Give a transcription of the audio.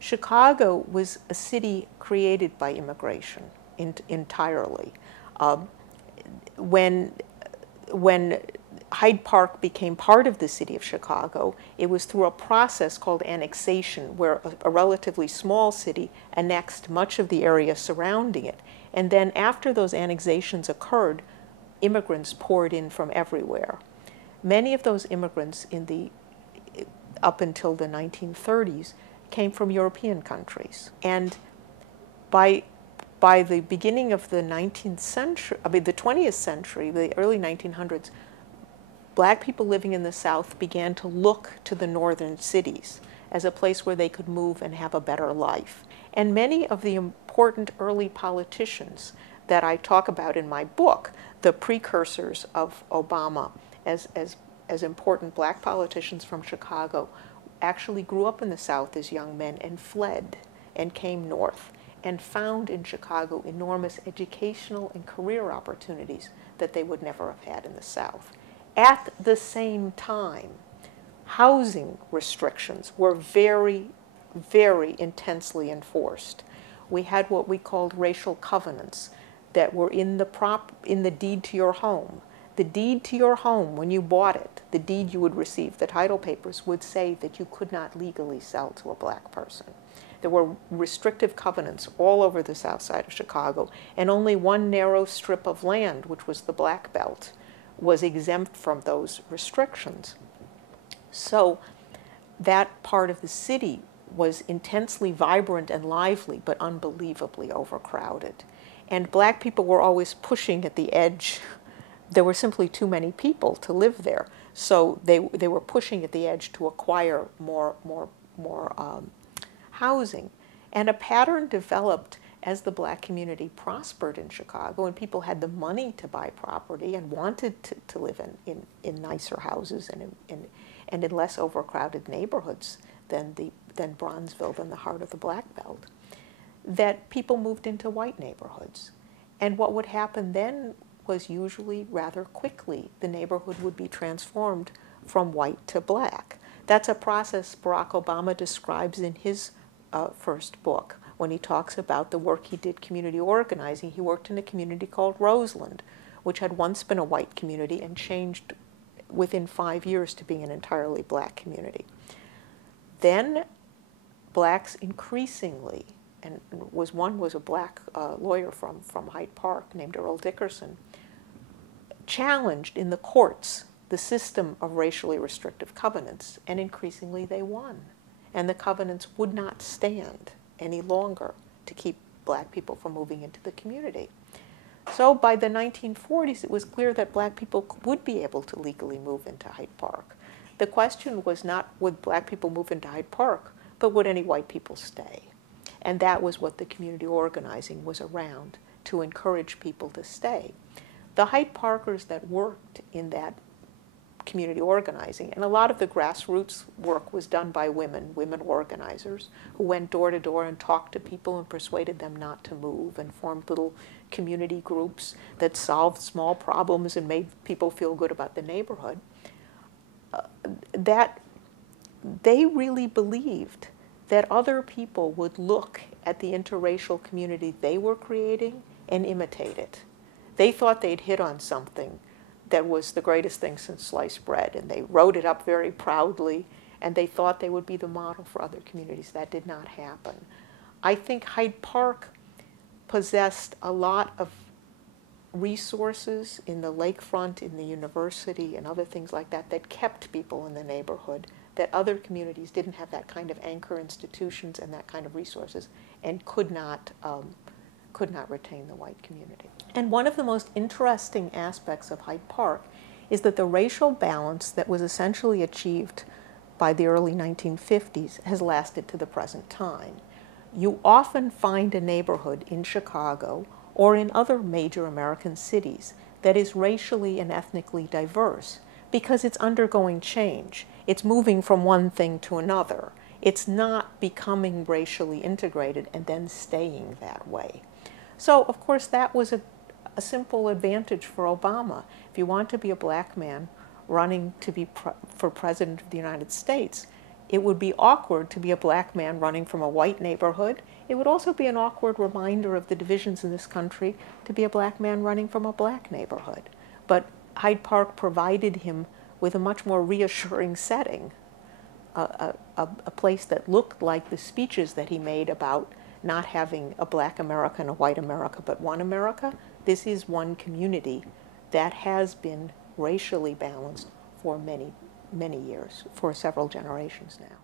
Chicago was a city created by immigration entirely. Um, when when Hyde Park became part of the city of Chicago, it was through a process called annexation, where a relatively small city annexed much of the area surrounding it. And then after those annexations occurred, immigrants poured in from everywhere. Many of those immigrants up until the 1930s came from European countries. And by by the beginning of the 19th century, the 20th century, the early 1900s, black people living in the South began to look to the northern cities as a place where they could move and have a better life. And many of the important early politicians that I talk about in my book, the precursors of Obama as important black politicians from Chicago, actually grew up in the South as young men and fled and came north and found in Chicago enormous educational and career opportunities that they would never have had in the South. At the same time, housing restrictions were very, very intensely enforced. We had what we called racial covenants that were in the deed to your home. The deed to your home, when you bought it, the deed you would receive, the title papers, would say that you could not legally sell to a black person. There were restrictive covenants all over the south side of Chicago, and only one narrow strip of land, which was the Black Belt, was exempt from those restrictions. So that part of the city was intensely vibrant and lively, but unbelievably overcrowded. And black people were always pushing at the edge. There were simply too many people to live there. So they were pushing at the edge to acquire more housing. And a pattern developed as the black community prospered in Chicago and people had the money to buy property and wanted to live in nicer houses and in less overcrowded neighborhoods than Bronzeville, than the heart of the Black Belt, that people moved into white neighborhoods. And what would happen then was usually rather quickly the neighborhood would be transformed from white to black. That's a process Barack Obama describes in his first book when he talks about the work he did community organizing. He worked in a community called Roseland, which had once been a white community and changed within 5 years to being an entirely black community. Then blacks increasingly, and one was a black lawyer from Hyde Park named Earl Dickerson, challenged in the courts the system of racially restrictive covenants, and increasingly they won. And the covenants would not stand any longer to keep black people from moving into the community. So by the 1940s, it was clear that black people would be able to legally move into Hyde Park. The question was not would black people move into Hyde Park, but would any white people stay? And that was what the community organizing was around, to encourage people to stay. The Hyde Parkers that worked in that community organizing, and a lot of the grassroots work was done by women organizers, who went door to door and talked to people and persuaded them not to move and formed little community groups that solved small problems and made people feel good about the neighborhood. That they really believed that other people would look at the interracial community they were creating and imitate it. They thought they'd hit on something that was the greatest thing since sliced bread, and they wrote it up very proudly, and they thought they would be the model for other communities. That did not happen. I think Hyde Park possessed a lot of resources in the lakefront, in the university, and other things like that that kept people in the neighborhood, that other communities didn't have that kind of anchor institutions and that kind of resources, and could not retain the white community. And one of the most interesting aspects of Hyde Park is that the racial balance that was essentially achieved by the early 1950s has lasted to the present time. You often find a neighborhood in Chicago or in other major American cities that is racially and ethnically diverse because it's undergoing change. It's moving from one thing to another. It's not becoming racially integrated and then staying that way. So, of course, that was a simple advantage for Obama. If you want to be a black man running to be for president of the United States, it would be awkward to be a black man running from a white neighborhood. It would also be an awkward reminder of the divisions in this country to be a black man running from a black neighborhood. But Hyde Park provided him with a much more reassuring setting, a place that looked like the speeches that he made about not having a black America and a white America, but one America. This is one community that has been racially balanced for many, many years, for several generations now.